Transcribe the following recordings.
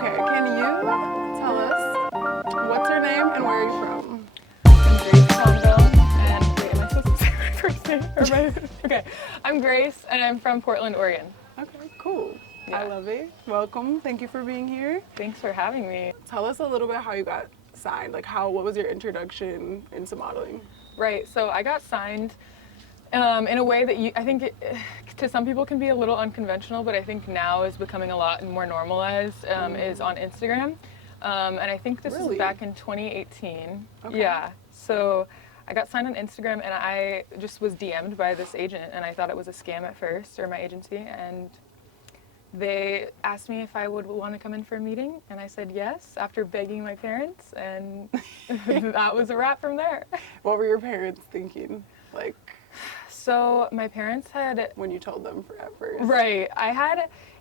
Okay, can you tell us what's your name and where are you from? I'm Grace Fonville, and wait, am I supposed to say my first name? Okay, I'm Grace, and I'm from Portland, Oregon. Okay, cool. Yeah. I love it. Welcome. Thank you for being here. Thanks for having me. Tell us a little bit how you got signed. Like, what was your introduction into modeling? Right, so I got signed in a way that I think to some people can be a little unconventional, but I think now is becoming a lot more normalized, is on Instagram. And I think this Really? is back in 2018. Okay. Yeah, so I got signed on Instagram and I just was DM'd by this agent and I thought it was a scam at first, or my agency, and they asked me if I would want to come in for a meeting, and I said yes after begging my parents, and that was a wrap from there. What were your parents thinking? Like, So my parents had, when you told them at first? right,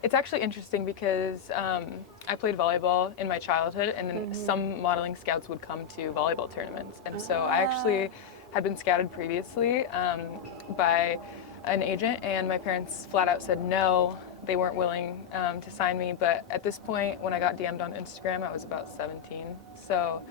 it's actually interesting because I played volleyball in my childhood, and then some modeling scouts would come to volleyball tournaments, and so I actually had been scouted previously by an agent, and my parents flat out said no. They weren't willing to sign me, but at this point, when I got DM'd on Instagram, I was about 17. So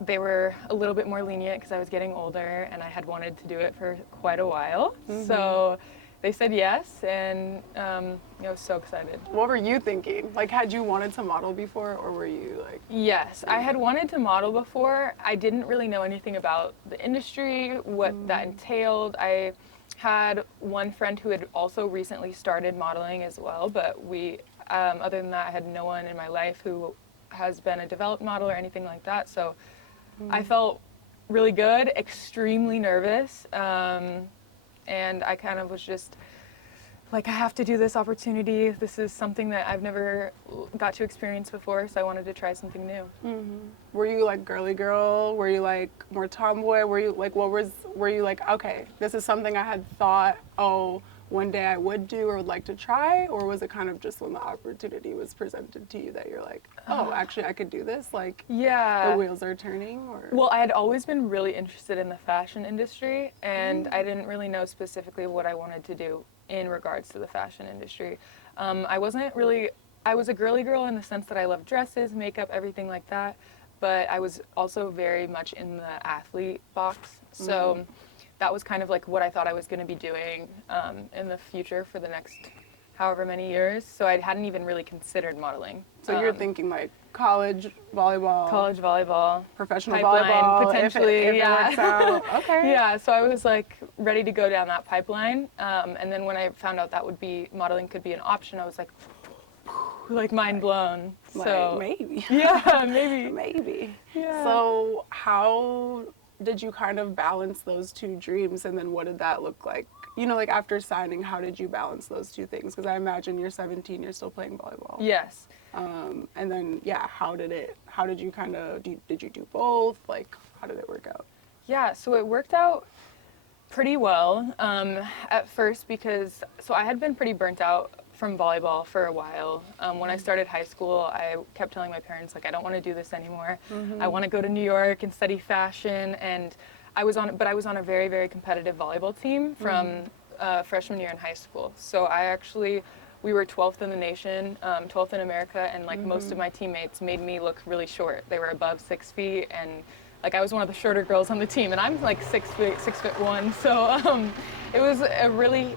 they were a little bit more lenient because I was getting older and I had wanted to do it for quite a while. So they said yes, and I was so excited. What were you thinking? Like, had you wanted to model before, or were you like? Yes, I had wanted to model before. I didn't really know anything about the industry, what that entailed. I had one friend who had also recently started modeling as well, but we, other than that, I had no one in my life who has been a developed model or anything like that. So I felt really good, extremely nervous, and I kind of was just like, I have to do this opportunity. This is something that I've never got to experience before, so I wanted to try something new. Were you like girly girl? Were you like more tomboy? Were you like, were you like, okay, this is something I had thought, oh, one day I would do or would like to try? Or was it kind of just when the opportunity was presented to you that you're like, oh, actually I could do this? Like, Yeah. the wheels are turning? Or? Well, I had always been really interested in the fashion industry, and I didn't really know specifically what I wanted to do in regards to the fashion industry. I was a girly girl in the sense that I loved dresses, makeup, everything like that, but I was also very much in the athlete box. So that was kind of like what I thought I was going to be doing in the future for the next however many years. So I hadn't even really considered modeling. So you're thinking like college volleyball, professional pipeline, volleyball, potentially, if yeah. it works out. Okay. Yeah, so I was like ready to go down that pipeline. And then when I found out that modeling could be an option, I was like mind blown. Like, So maybe. yeah, maybe. Maybe. Yeah. So how did you kind of balance those two dreams, and then what did that look like? You know, like after signing, how did you balance those two things? Because I imagine you're 17, you're still playing volleyball. Yes. And then, yeah, how did you kind of, did you do both? Like, how did it work out? Yeah, so it worked out pretty well at first because, so I had been pretty burnt out from volleyball for a while. When I started high school, I kept telling my parents, like, I don't want to do this anymore. I want to go to New York and study fashion, and I was on a very, very competitive volleyball team from freshman year in high school. So we were 12th in the nation, 12th in America, and like most of my teammates made me look really short. They were above 6 feet, and like I was one of the shorter girls on the team, and I'm like 6'1". So it was a really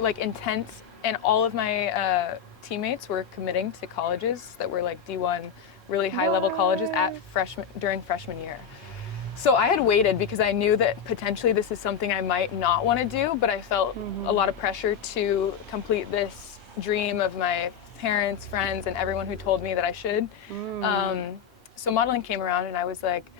like intense, and all of my teammates were committing to colleges that were like D1, really high level colleges during freshman year. So I had waited because I knew that potentially this is something I might not want to do, but I felt a lot of pressure to complete this dream of my parents, friends, and everyone who told me that I should. So modeling came around and I was like,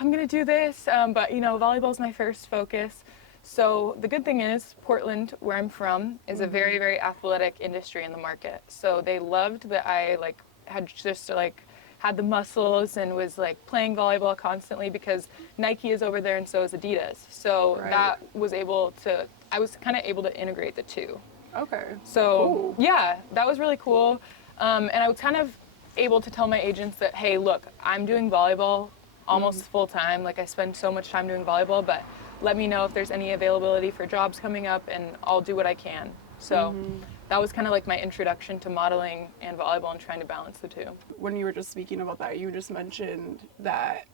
I'm going to do this, but you know, volleyball's my first focus. So the good thing is Portland, where I'm from, is a very, very athletic industry in the market. So they loved that I had the muscles and was like playing volleyball constantly because Nike is over there and so is Adidas. So I was kind of able to integrate the two. Okay. So cool. Yeah, that was really cool. And I was kind of able to tell my agents that, hey, look, I'm doing volleyball almost full time. Like I spend so much time doing volleyball, but let me know if there's any availability for jobs coming up and I'll do what I can. So that was kind of like my introduction to modeling and volleyball and trying to balance the two. When you were just speaking about that, you just mentioned that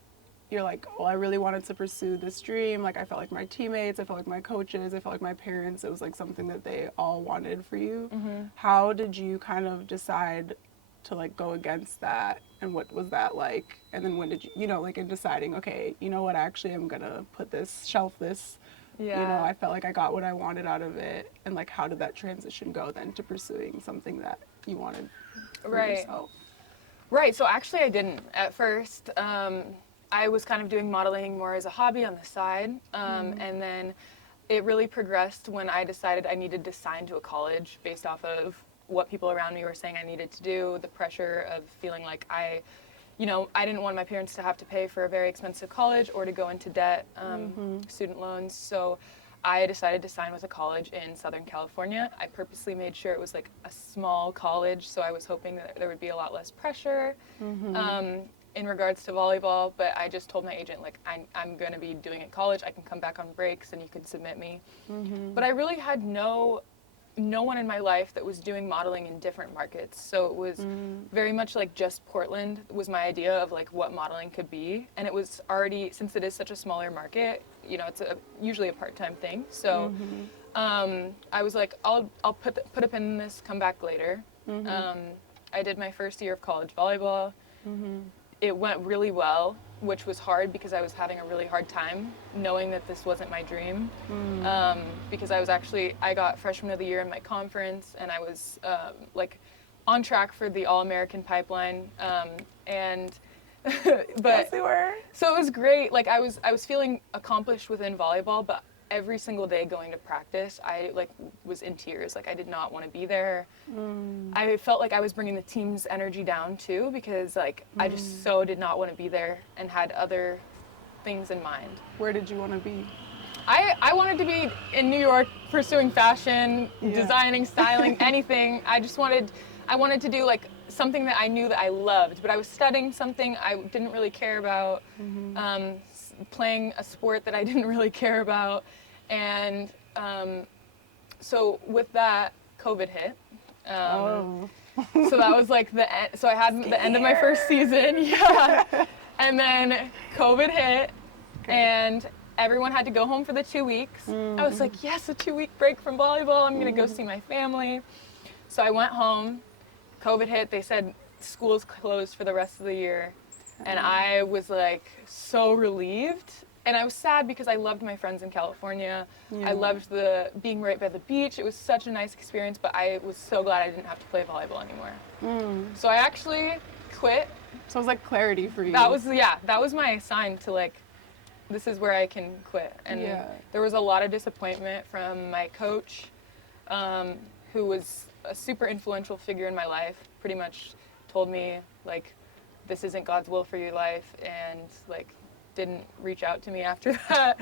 you're like, well, I really wanted to pursue this dream. Like, I felt like my teammates, I felt like my coaches, I felt like my parents, it was like something that they all wanted for you. How did you kind of decide to like go against that, and what was that like? And then when did you, like in deciding, okay, you know what, actually I'm gonna put this, shelf this, I felt like I got what I wanted out of it, and like how did that transition go then to pursuing something that you wanted for yourself? Right, so actually I didn't at first. I was kind of doing modeling more as a hobby on the side, and then it really progressed when I decided I needed to sign to a college based off of what people around me were saying I needed to do, the pressure of feeling like I didn't want my parents to have to pay for a very expensive college or to go into debt, student loans. So I decided to sign with a college in Southern California. I purposely made sure it was like a small college, so I was hoping that there would be a lot less pressure in regards to volleyball. But I just told my agent, like, I'm going to be doing it in college. I can come back on breaks and you can submit me. But I really had no one in my life that was doing modeling in different markets. So it was very much like just Portland was my idea of like what modeling could be. And it was already, since it is such a smaller market, it's usually a part-time thing. So I was like, I'll put a pin in this, come back later. I did my first year of college volleyball. It went really well, which was hard because I was having a really hard time knowing that this wasn't my dream. Because I got freshman of the year in my conference, and I was like on track for the All-American pipeline. But Yes, you were. so it was great. Like I was feeling accomplished within volleyball, but every single day going to practice, I like was in tears. Like I did not want to be there. I felt like I was bringing the team's energy down too, because like I just so did not want to be there and had other things in mind. Where did you want to be? I wanted to be in New York pursuing fashion, designing, styling, anything. I wanted to do like something that I knew that I loved, but I was studying something I didn't really care about, playing a sport that I didn't really care about. And so with that, COVID hit. So that was like the end. So I had the end of my first season. And then COVID hit, and everyone had to go home for the 2 weeks. I was like, yes, a 2-week break from volleyball. I'm going to go see my family. So I went home. COVID hit. They said school's closed for the rest of the year. And I was like so relieved. And I was sad because I loved my friends in California. I loved being right by the beach. It was such a nice experience, but I was so glad I didn't have to play volleyball anymore. So I actually quit. So it was like clarity for you. That was my sign to like, this is where I can quit. And there was a lot of disappointment from my coach, who was a super influential figure in my life, pretty much told me like, this isn't God's will for your life, and like didn't reach out to me after that.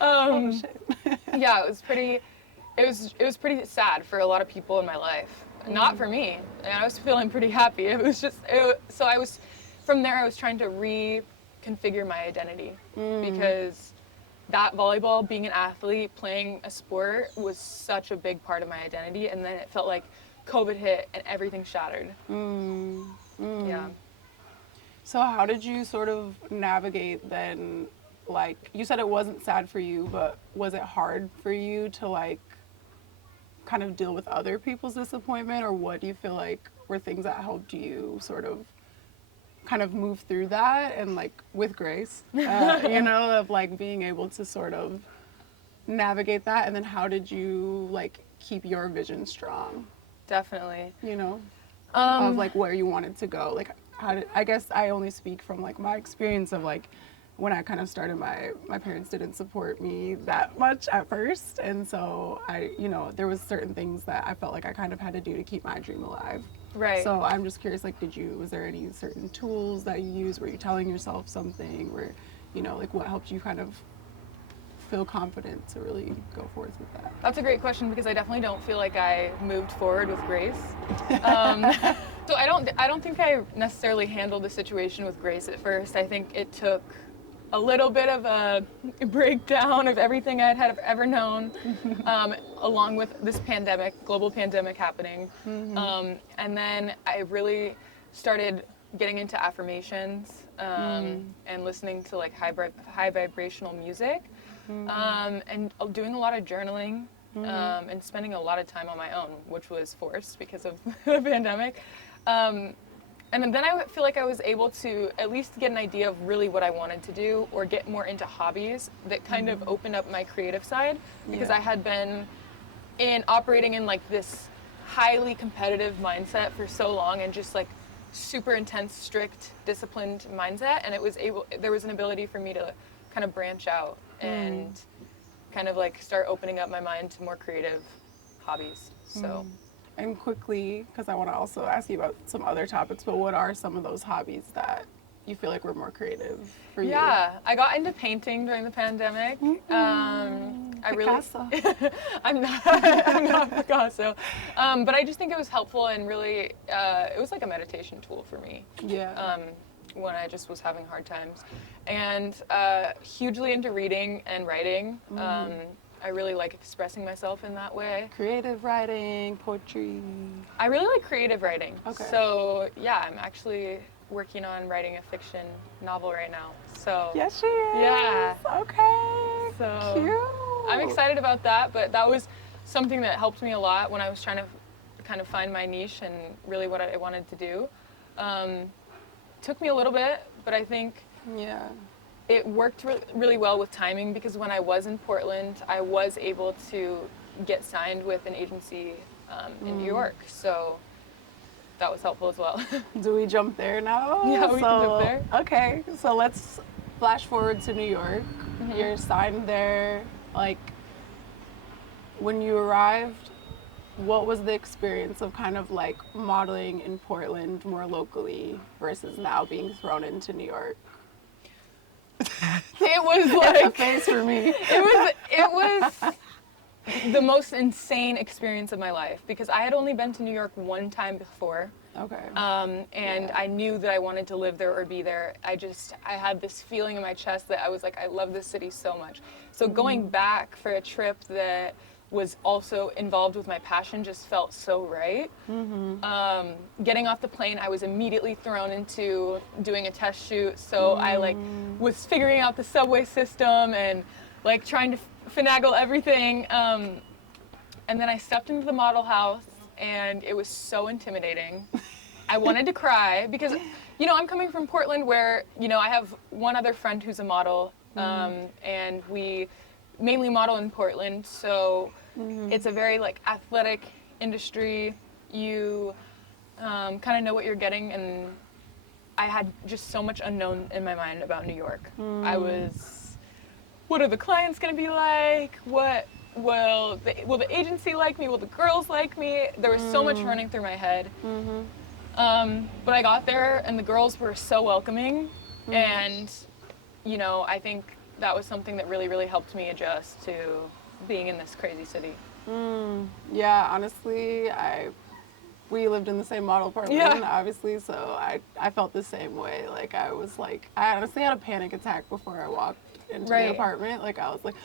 Oh, shit. It was pretty sad for a lot of people in my life. Not for me. And I was feeling pretty happy. So I was, from there I was trying to reconfigure my identity, because that volleyball, being an athlete, playing a sport was such a big part of my identity, and then it felt like COVID hit and everything shattered. So how did you sort of navigate then, like, you said it wasn't sad for you, but was it hard for you to like kind of deal with other people's disappointment, or what do you feel like were things that helped you sort of kind of move through that, and like with grace, of like being able to sort of navigate that, and then how did you like keep your vision strong? Definitely. Of like where you wanted to go. Like I guess I only speak from like my experience of like when I kind of started, my parents didn't support me that much at first, and so there was certain things that I felt like I kind of had to do to keep my dream alive. Right. So I'm just curious, like, was there any certain tools that you used? Were you telling yourself something? Where, like what helped you kind of feel confident to really go forth with that? That's a great question, because I definitely don't feel like I moved forward with grace. So I don't think I necessarily handled the situation with grace at first. I think it took a little bit of a breakdown of everything I had ever known, along with this global pandemic happening. And then I really started getting into affirmations and listening to like high vibrational music, and doing a lot of journaling, and spending a lot of time on my own, which was forced because of the pandemic. And then I feel like I was able to at least get an idea of really what I wanted to do, or get more into hobbies that kind of opened up my creative side, because I had been operating in like this highly competitive mindset for so long, and just like super intense, strict, disciplined mindset, and there was an ability for me to kind of branch out and kind of like start opening up my mind to more creative hobbies. So. And quickly, because I want to also ask you about some other topics, but what are some of those hobbies that you feel like were more creative for you? Yeah, I got into painting during the pandemic. Picasso. I'm not Picasso, but I just think it was helpful, and really, it was like a meditation tool for me. Yeah. When I just was having hard times, and hugely into reading and writing. I really like expressing myself in that way. Creative writing, poetry. I really like creative writing. Okay. So yeah, I'm actually working on writing a fiction novel right now. So Yes, she is. Yeah. Okay. So Cute. I'm excited about that, but that was something that helped me a lot when I was trying to kind of find my niche and really what I wanted to do. Took me a little bit, but I think it worked really well with timing, because when I was in Portland, I was able to get signed with an agency in New York. So that was helpful as well. Do we jump there now? Yeah, we can jump there. Okay, so let's flash forward to New York. You're signed there. Like, when you arrived, what was the experience of kind of like modeling in Portland more locally versus now being thrown into New York? It was like a face for me. It was the most insane experience of my life, because I had only been to New York one time before. Okay. And I knew that I wanted to live there or be there. I had this feeling in my chest that I was like, I love this city so much. So going back for a trip that was also involved with my passion just felt so right. Getting off the plane, I was immediately thrown into doing a test shoot. So I like was figuring out the subway system and like trying to finagle everything. And then I stepped into the model house, and it was so intimidating. I wanted to cry because, I'm coming from Portland where, I have one other friend who's a model, and we mainly model in Portland, so it's a very like athletic industry. You kind of know what you're getting, and I had just so much unknown in my mind about New York. What are the clients going to be like? What will the agency like me? Will the girls like me? There was so much running through my head. But I got there, and the girls were so welcoming, and I think that was something that really, really helped me adjust to being in this crazy city. Yeah, honestly, we lived in the same model apartment, obviously, so I felt the same way. Like, I honestly had a panic attack before I walked into the apartment. Like, I was like,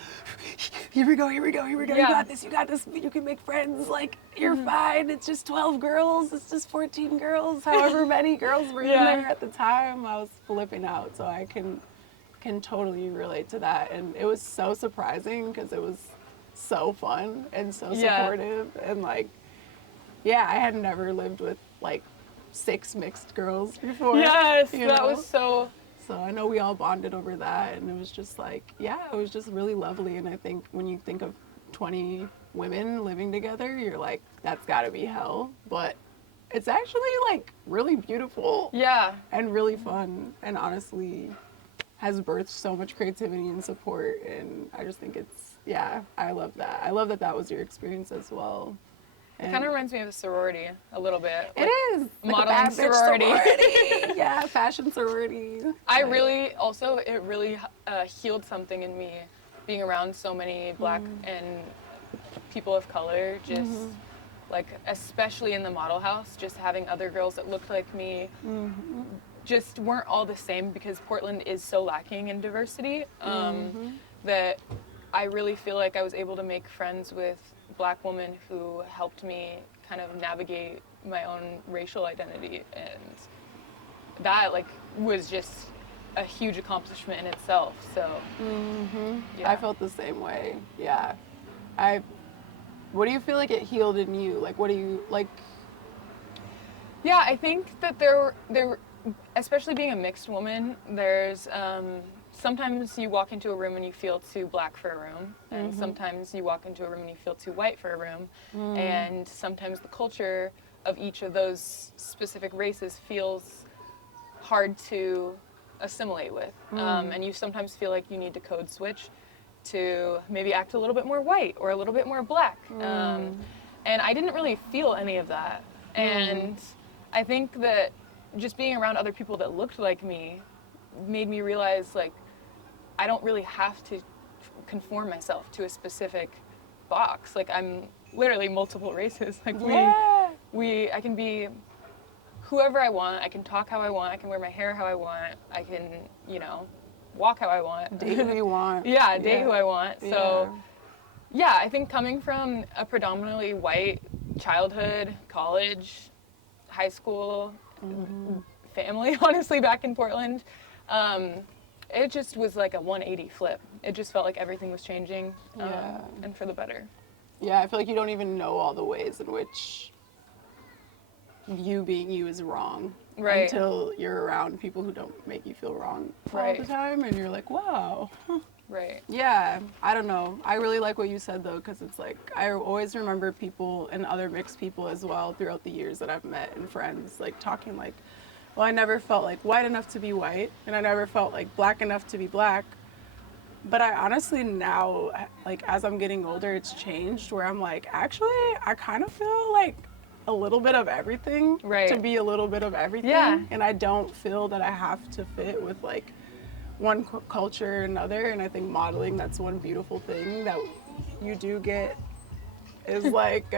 here we go, you got this, you can make friends, like, you're fine, it's just 12 girls, it's just 14 girls, however many girls were in there at the time. I was flipping out, so I can totally relate to that, and it was so surprising because it was so fun and so supportive, and like, I had never lived with like 6 mixed girls before. Yes, that was so. So I know we all bonded over that, and it was just like, it was just really lovely. And I think when you think of 20 women living together, you're like, that's got to be hell, but it's actually like really beautiful. Yeah. And really fun, and honestly has birthed so much creativity and support, and I just think it's, I love that. I love that that was your experience as well. It kind of reminds me of a sorority a little bit. It is. Like modeling sorority. Yeah, fashion sorority. It really healed something in me, being around so many Black and people of color, just like, especially in the model house, just having other girls that looked like me, just weren't all the same because Portland is so lacking in diversity, that I really feel like I was able to make friends with Black women who helped me kind of navigate my own racial identity, and that like was just a huge accomplishment in itself. So yeah. I felt the same way. Yeah. What do you feel like it healed in you? Like, what do you like? Yeah, I think that there, especially being a mixed woman, there's sometimes you walk into a room and you feel too Black for a room, and sometimes you walk into a room and you feel too white for a room, and sometimes the culture of each of those specific races feels hard to assimilate with, and you sometimes feel like you need to code switch to maybe act a little bit more white or a little bit more Black, and I didn't really feel any of that, and I think that just being around other people that looked like me made me realize, like, I don't really have to conform myself to a specific box. Like, I'm literally multiple races. Like, I can be whoever I want. I can talk how I want. I can wear my hair how I want. I can, walk how I want. Date who you want. Yeah, date who I want. So, yeah, I think coming from a predominantly white childhood, college, high school, family, honestly, back in Portland, it just was like a 180 flip. It just felt like everything was changing, and for the better. Yeah, I feel like you don't even know all the ways in which you being you is wrong. Right. Until you're around people who don't make you feel wrong all the time, and you're like, wow. Right. Yeah, I don't know. I really like what you said, though, because it's like, I always remember people and other mixed people as well throughout the years that I've met and friends, like, talking like, well, I never felt like white enough to be white, and I never felt like Black enough to be Black. But I honestly now, like, as I'm getting older, it's changed where I'm like, actually, I kind of feel like a little bit of everything to be a little bit of everything. Yeah. And I don't feel that I have to fit with, like, one culture or another. And I think modeling, that's one beautiful thing that you do get is like,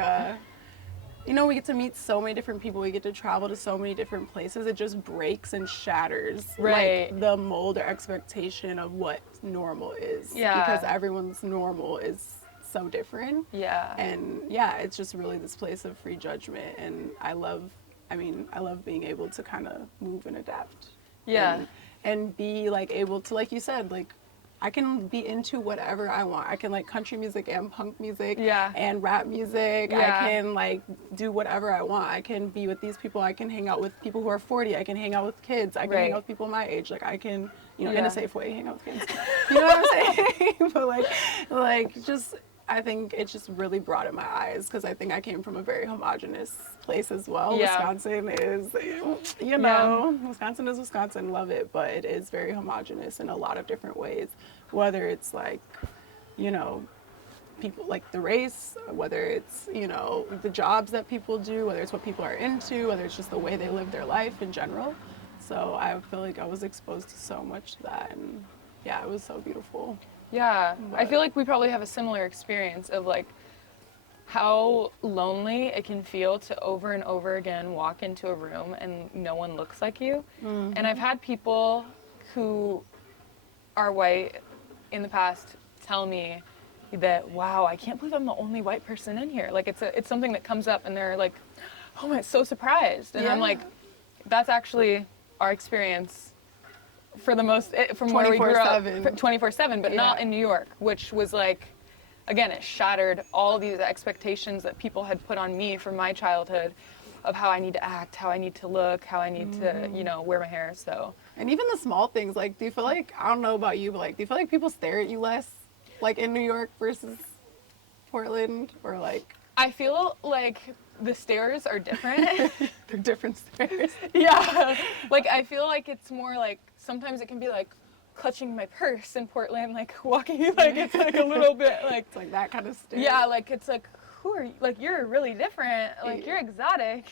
we get to meet so many different people. We get to travel to so many different places. It just breaks and shatters like the mold or expectation of what normal is. Yeah. Because everyone's normal is so different. Yeah. And yeah, it's just really this place of free judgment. And I love being able to kind of move and adapt. Yeah. And be like able to, like you said, like, I can be into whatever I want. I can like country music and punk music and rap music. Yeah. I can like do whatever I want. I can be with these people. I can hang out with people who are 40. I can hang out with kids. I can hang out with people my age. Like, I can, in a safe way, hang out with kids. You know what I'm saying? But like just, I think it just really broadened my eyes because I think I came from a very homogenous place as well. Yeah. Wisconsin is, Wisconsin is Wisconsin, love it, but it is very homogenous in a lot of different ways. Whether it's like, people like the race, whether it's, the jobs that people do, whether it's what people are into, whether it's just the way they live their life in general. So I feel like I was exposed to so much of that, and yeah, it was so beautiful. Yeah, I feel like we probably have a similar experience of like how lonely it can feel to over and over again walk into a room and no one looks like you. And I've had people who are white in the past tell me that, wow, I can't believe I'm the only white person in here. Like, it's something that comes up and they're like, oh my, so surprised. And I'm like, that's actually our experience for the most, from where we grew up, 24/7, but not in New York, which was like, again, it shattered all these expectations that people had put on me from my childhood of how I need to act, how I need to look, how I need to, wear my hair, so. And even the small things, like, do you feel like, I don't know about you, but like, do you feel like people stare at you less, like in New York versus Portland, or like? I feel like the stares are different. They're different stares. Yeah. Like, I feel like it's more like, sometimes it can be like clutching my purse in Portland, like walking, like it's like a little bit like. It's like that kind of stare. Yeah, like it's like, who are you? Like, you're really different. Like, you're exotic.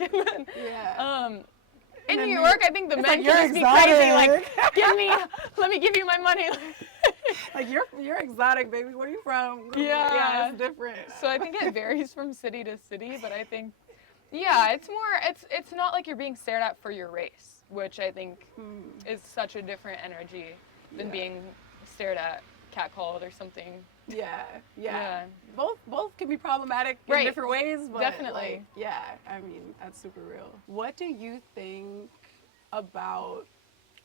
In New York, I think the men can just be crazy. Like, let me give you my money. Like, you're exotic, baby. Where are you from? Yeah. Yeah, it's different. So I think it varies from city to city, but I think Yeah, it's not like you're being stared at for your race, which I think is such a different energy than being stared at, catcalled or something. Yeah. Yeah. Both can be problematic in Right. different ways, but Definitely. like, yeah, I mean, that's super real. What do you think about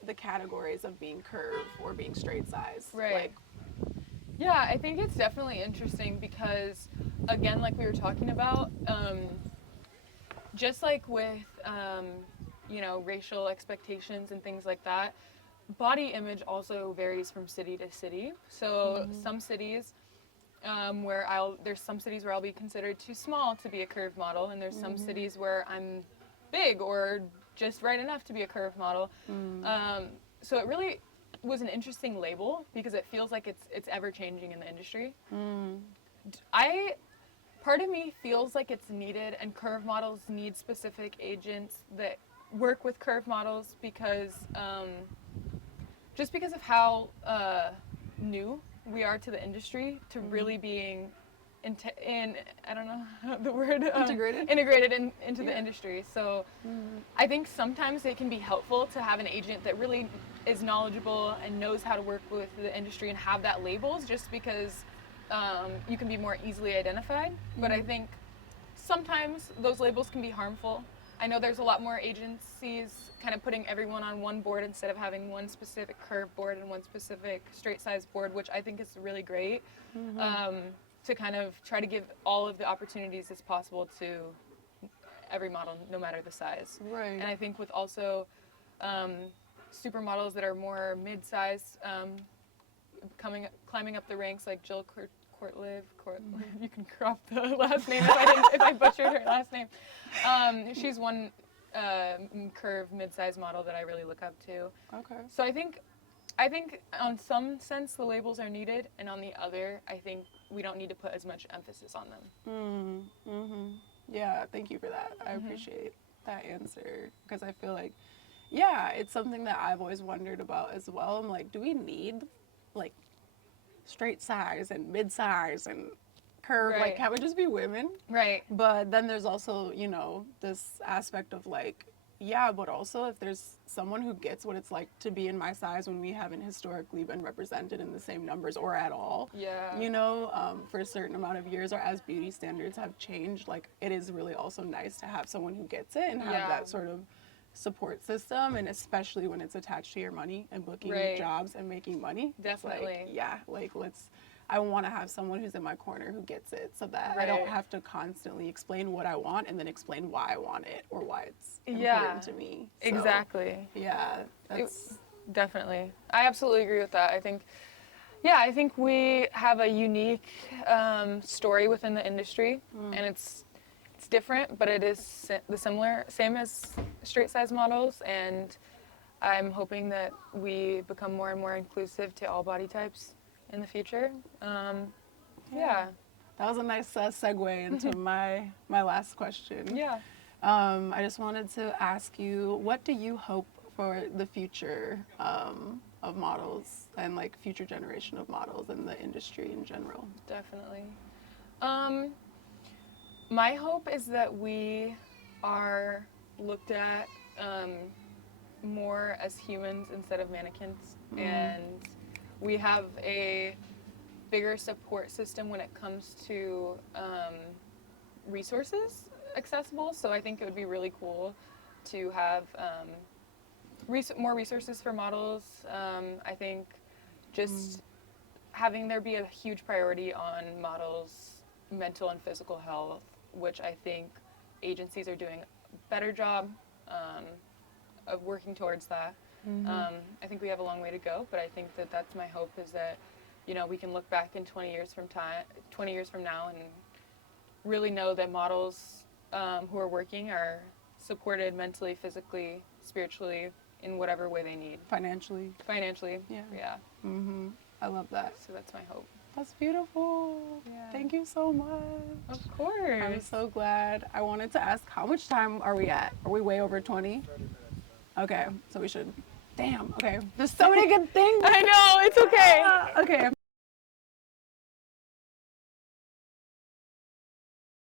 the categories of being curve or being straight size? Right. Like, Yeah, I think it's definitely interesting because, again, like we were talking about, just like with, racial expectations and things like that, body image also varies from city to city. So some cities there's some cities where I'll be considered too small to be a curve model, and there's some cities where I'm big or just right enough to be a curve model. So it really was an interesting label because it feels like it's ever changing in the industry. Part of me feels like it's needed, and curve models need specific agents that work with curve models because just because of how new we are to the industry to really being I don't know the word integrated into the industry. So I think sometimes it can be helpful to have an agent that really is knowledgeable and knows how to work with the industry and have that labels, just because you can be more easily identified. But I think sometimes those labels can be harmful. I know there's a lot more agencies kind of putting everyone on one board instead of having one specific curve board and one specific straight size board, which I think is really great, to kind of try to give all of the opportunities as possible to every model, no matter the size. right. And I think with also supermodels that are more mid-size, climbing up the ranks, like Jill Courtlive, you can crop the last name if I butchered her last name. She's one curve mid-size model that I really look up to. Okay. So I think on some sense the labels are needed, and on the other, I think we don't need to put as much emphasis on them. Yeah, thank you for that. I appreciate that answer because I feel like, yeah, it's something that I've always wondered about as well. I'm like, do we need like straight size and mid size and curve? Right. Like, can't we just be women? Right. But then there's also, this aspect of like, yeah, but also if there's someone who gets what it's like to be in my size when we haven't historically been represented in the same numbers or at all, Yeah. for a certain amount of years, or as beauty standards have changed, like it is really also nice to have someone who gets it and have Yeah. that sort of support system, and especially when it's attached to your money and booking Right. jobs and making money. It's Definitely. like, I want to have someone who's in my corner who gets it, so that I don't Right. have to constantly explain what I want and then explain why I want it or why it's Yeah. important to me. So, Exactly. yeah, that's Definitely. I absolutely agree with that. I think we have a unique story within the industry, and it's different, but it is same as straight size models, and I'm hoping that we become more and more inclusive to all body types in the future. Yeah. that was a nice segue into my last question. Yeah. I just wanted to ask you, what do you hope for the future of models and like future generation of models in the industry in general? Definitely. My hope is that we are looked at more as humans instead of mannequins, and we have a bigger support system when it comes to resources accessible. So I think it would be really cool to have more resources for models. I think just having there be a huge priority on models' mental and physical health, which I think agencies are doing a better job of working towards that. I think we have a long way to go, but I think that that's my hope, is that we can look back in 20 years from now and really know that models who are working are supported mentally, physically, spiritually, in whatever way they need. Financially. Yeah. I love that. So that's my hope. That's beautiful. Yeah. Thank you so much. Of course. I'm so glad. I wanted to ask, how much time are we at? Are we way over 20? 30 minutes. Okay, so we should. Damn, okay. There's so many good things. I know, it's okay. Okay.